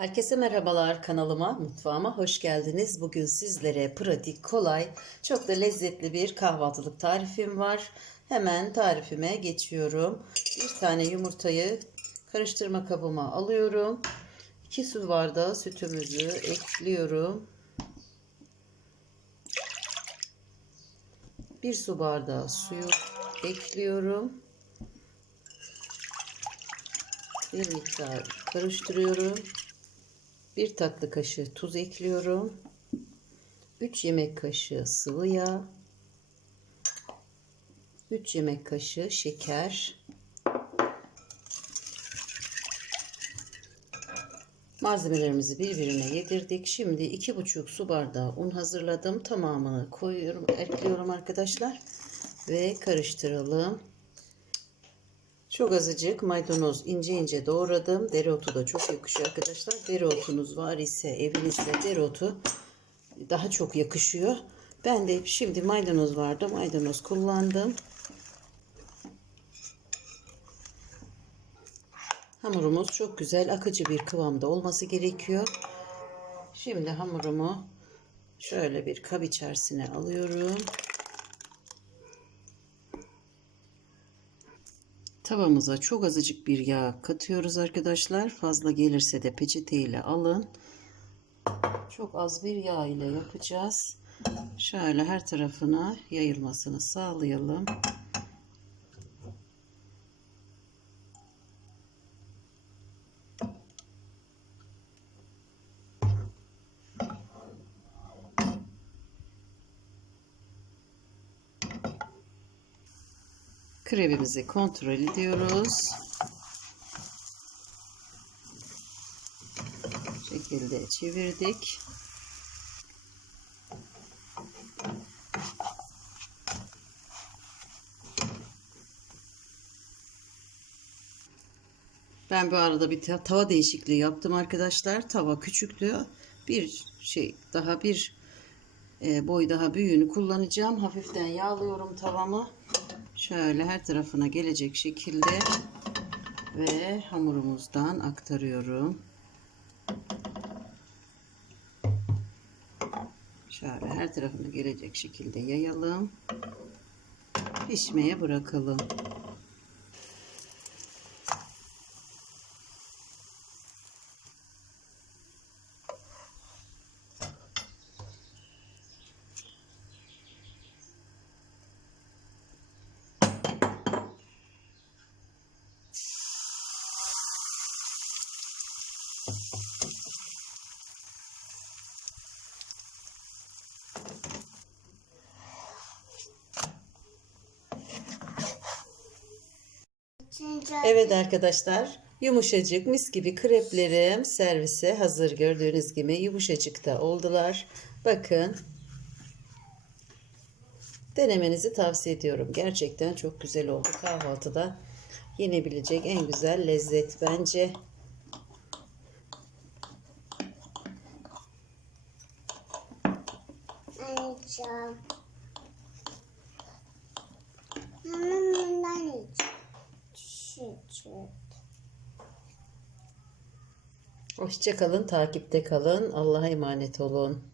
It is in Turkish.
Herkese merhabalar kanalıma, mutfağıma hoş geldiniz. Bugün sizlere pratik, kolay, çok da lezzetli bir kahvaltılık tarifim var. Hemen tarifime geçiyorum. Bir tane yumurtayı karıştırma kabıma alıyorum. 2 su bardağı sütümüzü ekliyorum. 1 su bardağı suyu ekliyorum. Bir miktar karıştırıyorum. 1 tatlı kaşığı tuz ekliyorum. 3 yemek kaşığı sıvı yağ. 3 yemek kaşığı şeker. Malzemelerimizi birbirine yedirdik. Şimdi 2,5 su bardağı un hazırladım. Tamamını koyuyorum, ekliyorum arkadaşlar. Ve karıştıralım. Çok azıcık maydanoz ince ince doğradım. Dereotu da çok yakışıyor arkadaşlar. Dereotunuz var ise evinizde dereotu daha çok yakışıyor. Ben de şimdi maydanoz vardı. Maydanoz kullandım. Hamurumuz çok güzel akıcı bir kıvamda olması gerekiyor. Şimdi hamurumu şöyle bir kap içerisine alıyorum. Tavamıza çok azıcık bir yağ katıyoruz arkadaşlar. Fazla gelirse de peçeteyle alın. Çok az bir yağ ile yapacağız. Şöyle her tarafına yayılmasını sağlayalım. Krevimizi kontrol ediyoruz. Bu şekilde çevirdik. Ben bu arada bir ta- tava değişikliği yaptım arkadaşlar. Tava küçüktü. Bir şey daha bir e, boy daha büyüğünü kullanacağım. Hafiften yağlıyorum tavamı. Şöyle her tarafına gelecek şekilde ve hamurumuzdan aktarıyorum. Şöyle her tarafına gelecek şekilde yayalım. Pişmeye bırakalım. Evet arkadaşlar yumuşacık mis gibi kreplerim servise hazır gördüğünüz gibi yumuşacık da oldular. Bakın denemenizi tavsiye ediyorum. Gerçekten çok güzel oldu kahvaltıda yenebilecek en güzel lezzet bence. Anneciğim. Mama bundan yiyeceğim. Süt. Hoşça kalın, takipte kalın. Allah'a emanet olun.